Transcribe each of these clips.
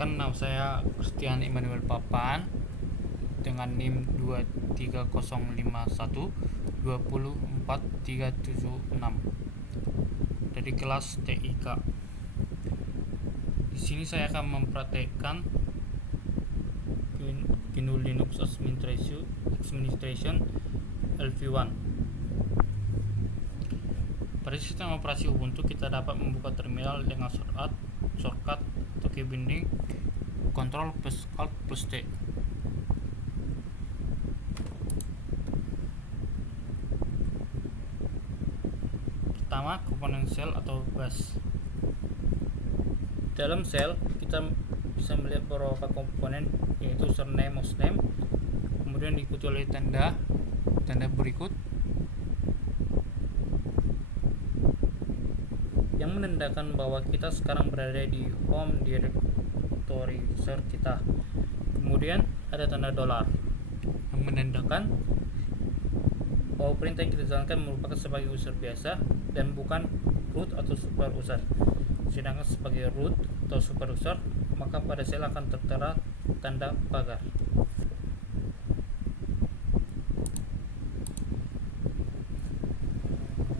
Perkenalkan, nama saya Christian Emmanuel Papan dengan NIM 23051 24376 dari kelas TIK. Di sini saya akan mempraktekkan GNU Linux Administration LV1. Pada sistem operasi Ubuntu, kita dapat membuka terminal dengan shortcut atau keybind Ctrl plus Alt plus T. Pertama, komponen shell atau bash. Dalam shell kita bisa melihat beberapa komponen, yaitu username, hostname, kemudian diikuti oleh tanda berikut yang menandakan bahwa kita sekarang berada di home directory user kita. Kemudian ada tanda $, yang menandakan bahwa perintah yang kita jalankan merupakan sebagai user biasa dan bukan root atau super user. Sedangkan sebagai root atau super user, maka pada shell akan tertera tanda pagar.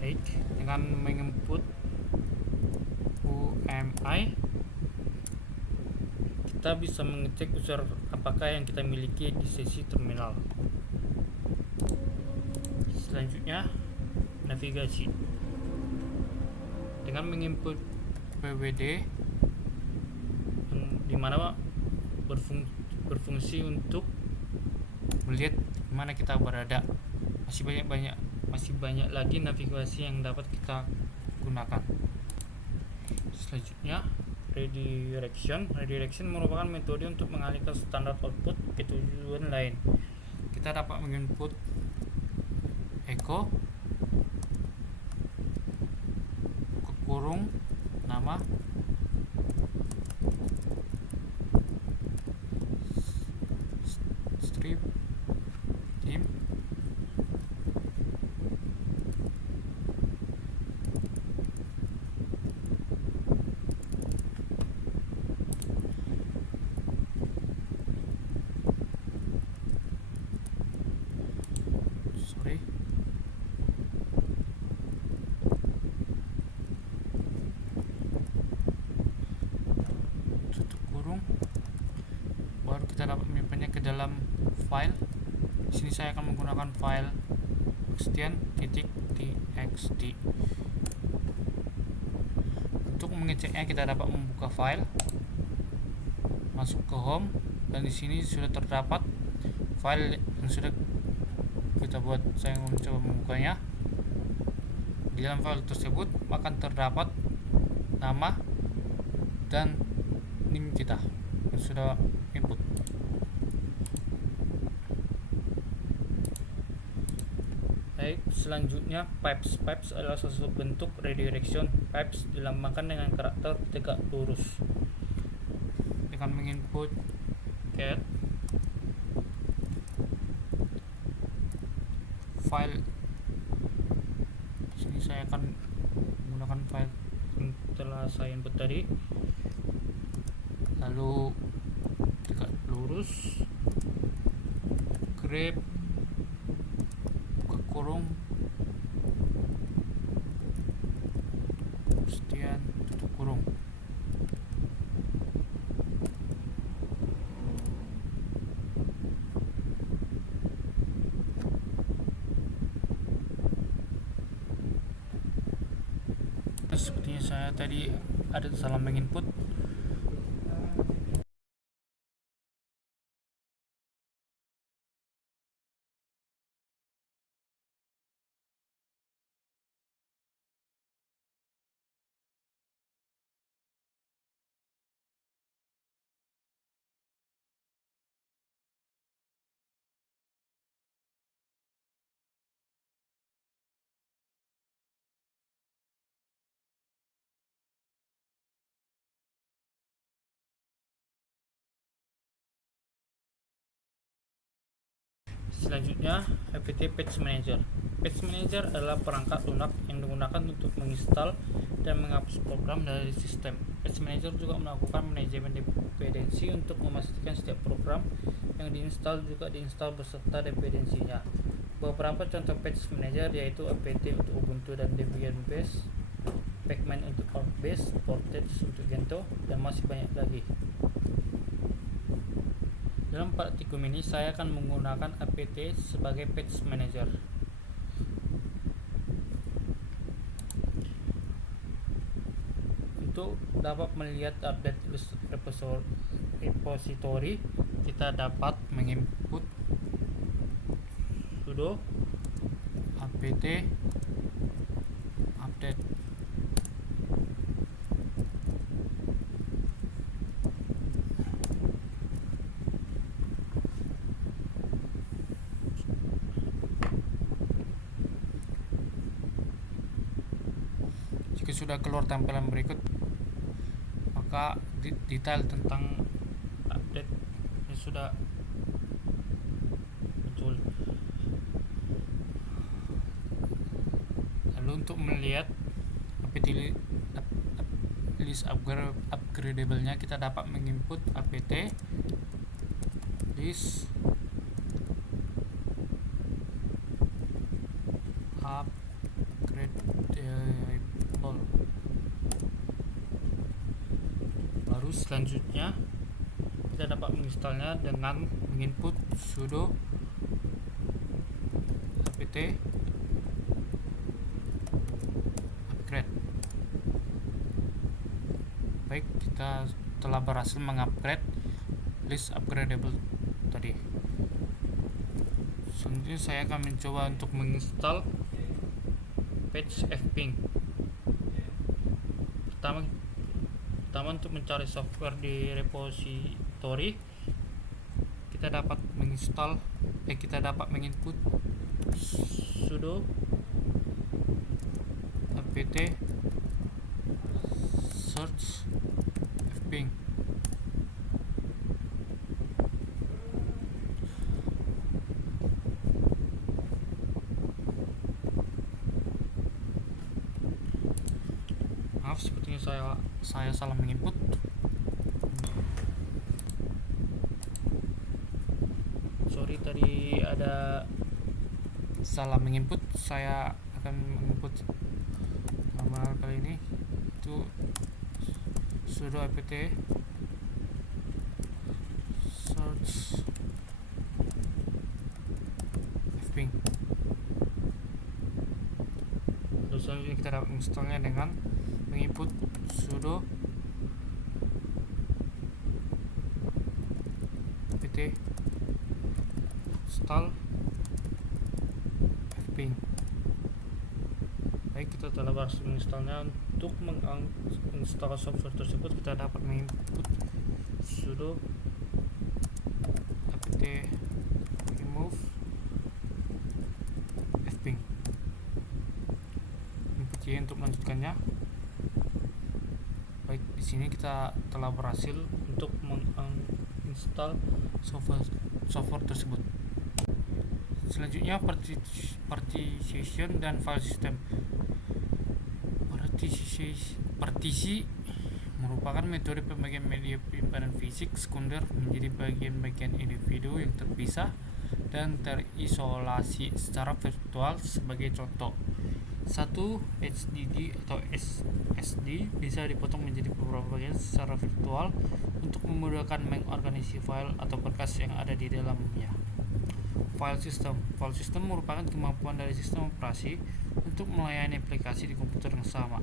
Baik, dengan menginput UMI, kita bisa mengecek user apakah yang kita miliki di sesi terminal. Selanjutnya, navigasi. Dengan menginput pwd, di mana berfungsi untuk melihat mana kita berada. Masih banyak lagi navigasi yang dapat kita gunakan. Selanjutnya, redirection. Redirection merupakan metode untuk mengalihkan standar output ke tujuan lain. Kita dapat menginput echo kurung nama strip name tutup kurung, baru kita dapat menyimpannya ke dalam file. Di sini saya akan menggunakan file extend.txt. Untuk mengeceknya, kita dapat membuka file, masuk ke home, dan di sini sudah terdapat file yang sudah kita buat. Saya mencoba membukanya. Di dalam file tersebut akan terdapat nama dan NIM kita yang sudah input. Baik, selanjutnya pipes adalah suatu bentuk redirection. Pipes dilambangkan dengan karakter tegak lurus. Dengan menginput cat file, sini saya akan menggunakan file yang telah saya input tadi, lalu tegak lurus, grep, buka kurung, kemudian tutup kurung. Sepertinya saya tadi ada salah menginput. Selanjutnya, apt patch manager. Patch manager adalah perangkat lunak yang digunakan untuk menginstal dan menghapus program dari sistem. Patch manager juga melakukan manajemen dependensi untuk memastikan setiap program yang diinstal juga diinstal beserta dependensinya. Beberapa contoh patch manager yaitu apt untuk Ubuntu dan Debian base, Pacman untuk Arch-based, Portage untuk Gentoo, dan masih banyak lagi. Dalam praktikum ini saya akan menggunakan apt sebagai patch manager. Untuk dapat melihat update repository, kita dapat menginput sudo apt update. Jika sudah keluar tampilan berikut, maka detail tentang update ini sudah muncul. Lalu untuk melihat apt list upgradable-nya, kita dapat menginput apt list upgradable. Baru selanjutnya kita dapat menginstalnya dengan menginput sudo apt upgrade. Baik, kita telah berhasil mengupgrade list upgradable tadi. Selanjutnya saya akan mencoba untuk menginstal patch fping. Pertama untuk mencari software di repository, kita dapat menginput sudo apt search fping. Maaf, sepertinya saya salah menginput. Sorry, tadi ada salah menginput. Saya akan menginput nama kali ini itu sudo apt search fping. Lalu selanjutnya kita dapat installnya dengan menginput sudo apt install fping. Baik, kita telah berhasil menginstalnya. Untuk menginstal software tersebut, kita dapat menginput sudo apt remove fping. Input Y untuk melanjutkannya. Baik, di sini kita telah berhasil untuk menginstal software tersebut. Selanjutnya partition dan file system. Partisi merupakan metode pembagian media penyimpanan fisik sekunder menjadi bagian-bagian individu yang terpisah dan terisolasi secara virtual. Sebagai contoh, satu HDD atau SSD bisa dipotong menjadi beberapa bagian secara virtual untuk memudahkan mengorganisasi file atau berkas yang ada di dalamnya. File system merupakan kemampuan dari sistem operasi untuk melayani aplikasi di komputer yang sama.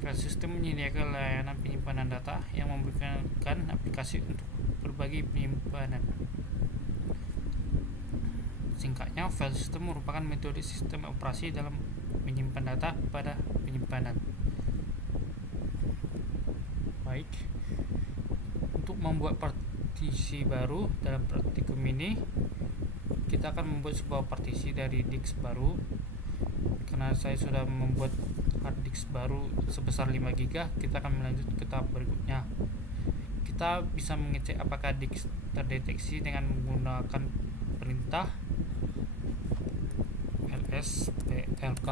File system menyediakan layanan penyimpanan data yang memungkinkan aplikasi untuk berbagi penyimpanan. Singkatnya, file system merupakan metode sistem operasi dalam menyimpan data pada penyimpanan. Baik, untuk membuat partisi baru dalam praktikum ini, kita akan membuat sebuah partisi dari disk baru. Karena saya sudah membuat hard disk baru sebesar 5 GB, kita akan melanjut ke tahap berikutnya. Kita bisa mengecek apakah disk terdeteksi dengan menggunakan perintah fsplk.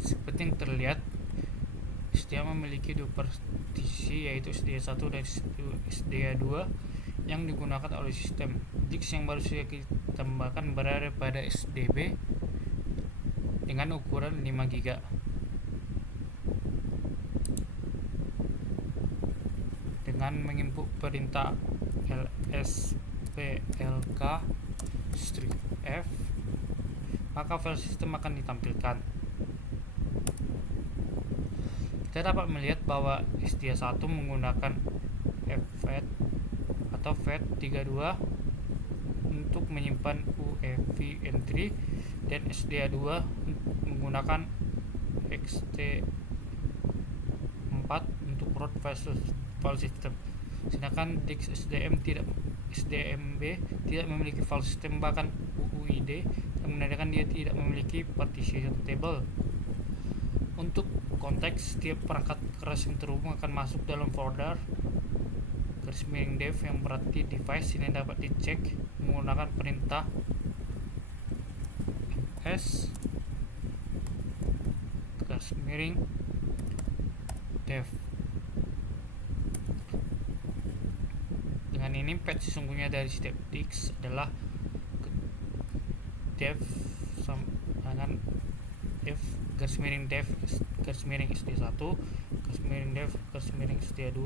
Seperti yang terlihat, SDA memiliki dua partisi, yaitu SDA1 dan SDA2 yang digunakan oleh sistem. Disk yang baru saja kita tambahkan berada pada SDB dengan ukuran 5 GB. Dengan menginput perintah lsplk -f, maka file sistem akan ditampilkan. Kita dapat melihat bahwa SDA1 menggunakan FAT atau FAT32 untuk menyimpan UEFI entry, dan SDA2 menggunakan XT4 untuk root file system. Sedangkan disk SDMB tidak memiliki file system, bahkan UUID, yang menandakan dia tidak memiliki partition table. Untuk konteks, setiap perangkat keras yang terhubung akan masuk dalam folder /dev, yang berarti device ini dapat dicek menggunakan perintah ms /dev. Dengan ini, path sesungguhnya dari setiap disk adalah dev dengan f /dev /sd1 /dev /sd2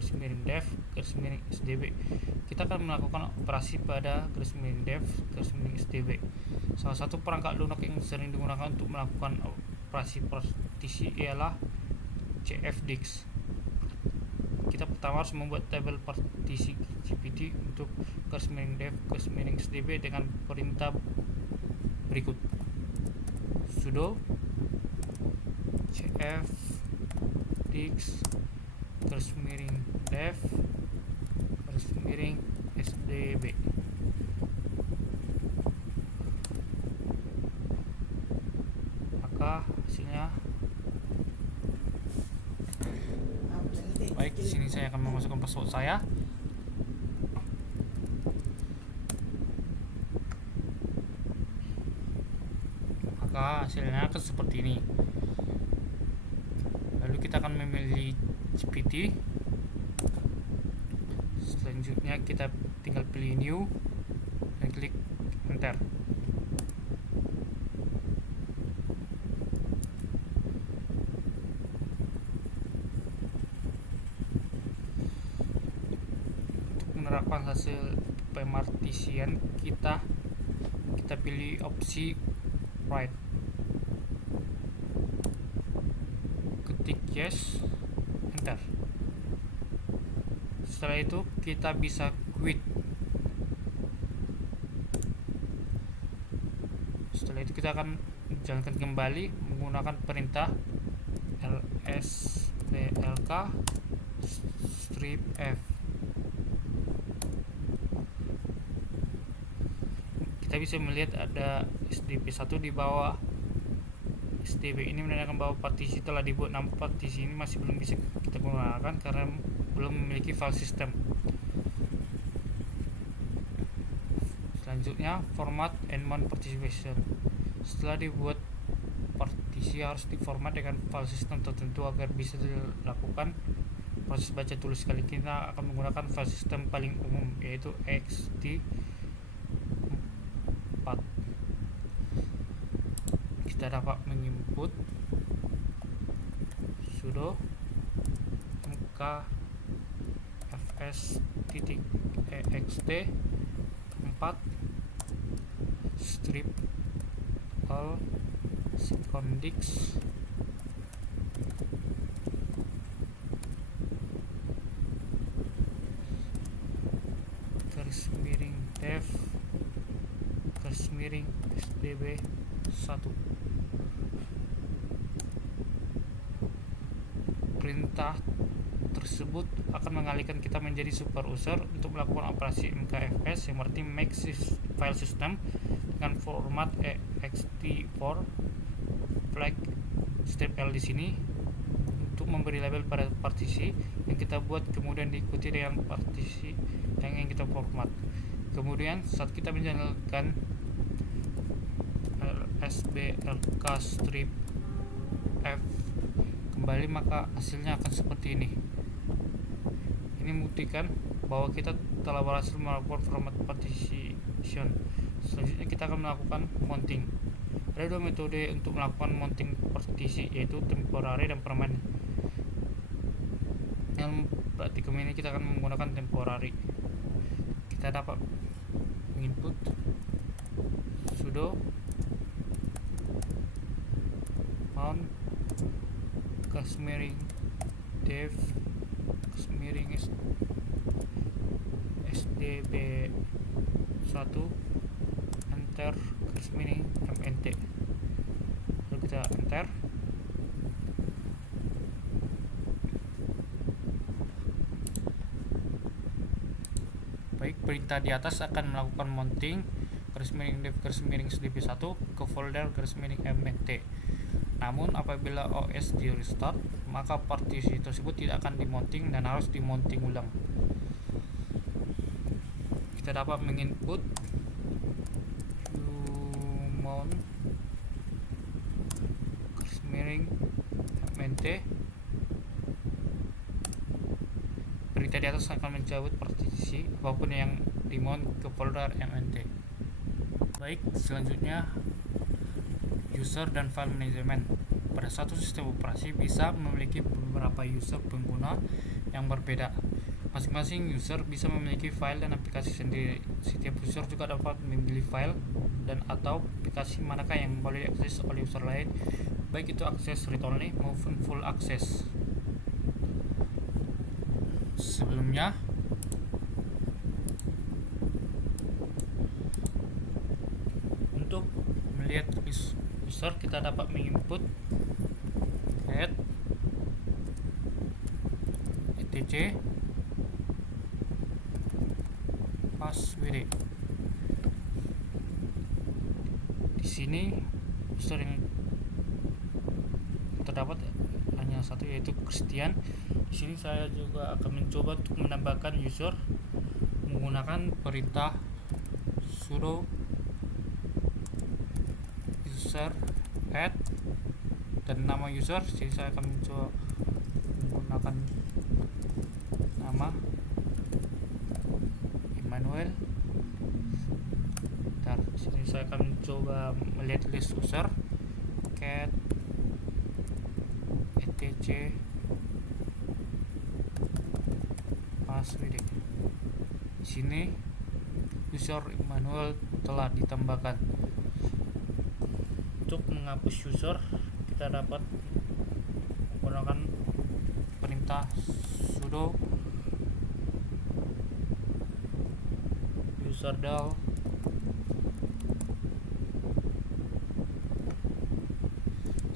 /dev /sdb. Kita akan melakukan operasi pada /dev /sdb. Salah satu perangkat Linux yang sering digunakan untuk melakukan operasi partisi ialah cfdisk. Kita pertama harus membuat tabel partisi GPT untuk /dev /sdb dengan perintah berikut: sudo cfdisk /dev /sdb. Maka hasilnya baik. Di sini saya akan memasukkan password saya. Maka hasilnya akan seperti ini. Lalu kita akan memilih GPT. Selanjutnya kita tinggal pilih new dan klik enter. Untuk menerapkan hasil pemartisian, kita pilih opsi write, ketik yes, enter. Setelah itu kita bisa quit. Setelah itu kita akan jalankan kembali menggunakan perintah lsplk -f. Kita bisa melihat ada SDB1 di bawah SDB. Ini menandakan bahwa partisi telah dibuat, namun partisi ini masih belum bisa kita gunakan karena belum memiliki file system. Selanjutnya, format and mount participation. Setelah dibuat, partisi harus diformat dengan file system tertentu agar bisa dilakukan proses baca tulis. Kali kita akan menggunakan file system paling umum, yaitu ext4. Kita dapat menginput sudo mkfs.ext4 strip all secondix /dev /sdb1. Perintah tersebut akan mengalihkan kita menjadi super user untuk melakukan operasi mkfs, yang berarti make file system, dengan format ext4 flag strip L di sini untuk memberi label pada partisi yang kita buat, kemudian diikuti dengan partisi yang ingin kita format. Kemudian saat kita menjalankan lsblk strip f kembali, maka hasilnya akan seperti ini. Ini membuktikan bahwa kita telah berhasil melakukan format partition. Selanjutnya kita akan melakukan mounting. Ada dua metode untuk melakukan mounting partisi, yaitu temporary dan permanent. Dalam praktikum ini kita akan menggunakan temporary. Kita dapat menginput sudo mount garis miring dev garis miring sdb1 enter garis miring mnt. Lalu kita enter. Baik, perintah di atas akan melakukan mounting garis miring dev garis miring sdb1 ke folder garis miring mnt. Namun apabila OS di restart, maka partisi tersebut tidak akan dimonting dan harus dimonting ulang. Kita dapat menginput mount garis miring mnt. Perintah di atas akan mencabut partisi apapun yang dimount ke folder mnt. Baik, selanjutnya user dan file management. Pada satu sistem operasi bisa memiliki beberapa user pengguna yang berbeda. Masing-masing user bisa memiliki file dan aplikasi sendiri. Setiap user juga dapat memilih file dan atau aplikasi manakah yang boleh diakses oleh user lain, baik itu akses read only maupun full access. Sebelumnya untuk melihat user, kita dapat menginput get etc password. Di sini user yang terdapat hanya satu, yaitu Christian. Di sini saya juga akan mencoba untuk menambahkan user menggunakan perintah sudo user add dan nama user. Jadi saya akan mencoba menggunakan nama Emmanuel. Dan sini saya akan mencoba melihat list user cat etc password. Di sini user Emmanuel telah ditambahkan. Untuk menghapus user, kita dapat menggunakan perintah sudo userdel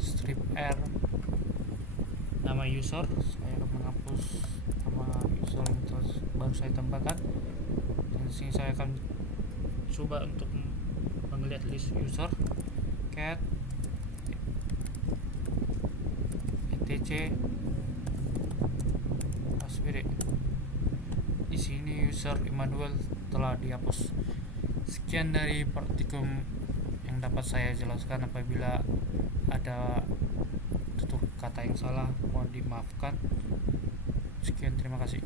strip r nama user. Saya akan menghapus nama user yang baru saya tambahkan, dan sini saya akan coba untuk melihat list user cat etc password. Di sini user Emmanuel telah dihapus. Sekian dari praktikum yang dapat saya jelaskan. Apabila ada tutur kata yang salah, mohon dimaafkan. Sekian, terima kasih.